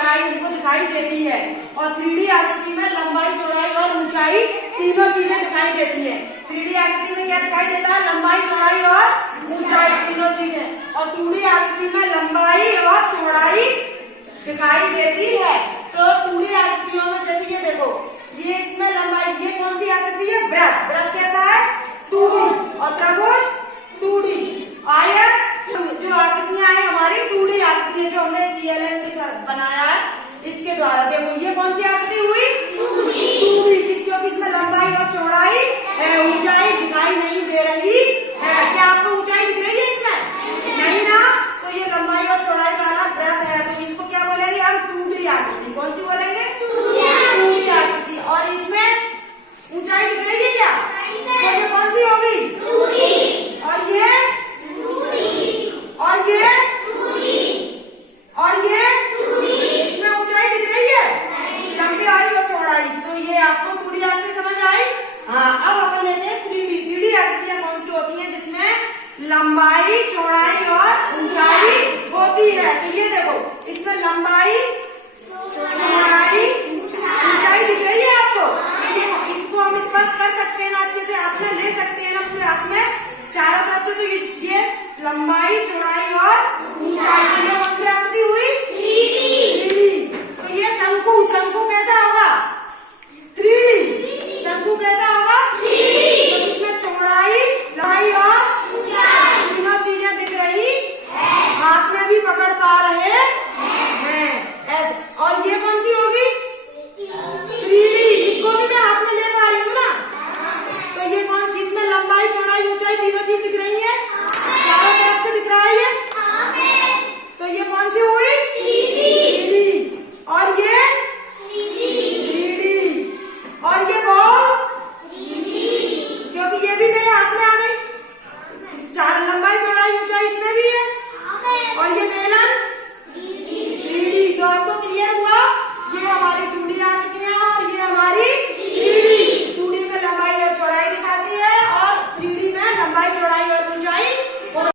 चौड़ाई हमको दिखाई देती है। और 3D आकृति में लंबाई, चौड़ाई और ऊंचाई तीनों चीजें दिखाई देती है। 3D आकृति में क्या दिखाई देता है? लंबाई, चौड़ाई और ऊंचाई तीनों चीजें। और 2D आकृति में लंबाई और चौड़ाई दिखाई देती है। तो 2D आकृतियों में जैसे ये देखो, ये इसमें लंबाई, ये कौन सी आकृति है? वृत्त। वृत्त कैसा है? 2D। और त्रिभुज 2D। आयत जो आकृतियां हैं हमारी 2D आकृति है, जो हमने TLM बनाया है इसके द्वारा। देखो ये कौन सी आकृति हुई? 2D। क्योंकि इसमें लंबाई और चौड़ाई ऊंचाई दिखाई नहीं दे रही है। क्या आपको ऊंचाई दिख रही है इसमें? नहीं ना। तो ये लंबाई और चौड़ाई वाला वृत्त है, तो इसको क्या बोलेंगे हम? 2D आकृति। कौन सी बोलेंगे? 2D आकृति। और इसमें ऊंचाई दिख रही है क्या? तो ये कौन सी होगी? 2D। और ये और ये और ये इसमें ऊंचाई दिख रही है? लंबाई और चौड़ाई। तो ये आपको 2D आकृति समझ आई? हाँ। अब अपन लेते हैं 3D। 3D आकृतियां कौन सी होती हैं? जिसमें लंबाई, चौड़ाई और ऊंचाई होती है। तो ये देखो, इसमें लंबाई, चौड़ाई, ऊंचाई दिख रही है आपको? इसको हम स्पर्श कर सकते हैं ना, अच्छे से हाथ में ले सकते हैं ना पूरे हाथ में चारों तरफ से। तो ये लंबाई, चौड़ाई और ऊंचाई। तो ये कौन सी आकृति हुई? 3D। तो ये शंकु। शंकु कैसा होगा? 3D। शंकु कैसा होगा? 3D। तो इसमें चौड़ाई, लंबाई और तीनों चीजें दिख रही है, हाथ में भी पकड़ पा रहे हैं ऐसे। और ये कौन सी होगी? 3D। इसको भी मैं हाथ में ले पा रही हूँ ना। तो ये कौन, जिसमें लंबाई, चौड़ाई, ऊंचाई तीनों चीज दिख रही है, चारों तरफ से दिख रहा है ये। तो ये कौन सी हुई? 3D। और ये 3D। और ये बॉल, क्योंकि ये भी मेरे हाथ में आ गई। चार लंबाई, चौड़ाई, ऊंचाई इसमें भी है। और ये बेलन 3D। जो आपको क्लियर हुआ? ये हमारी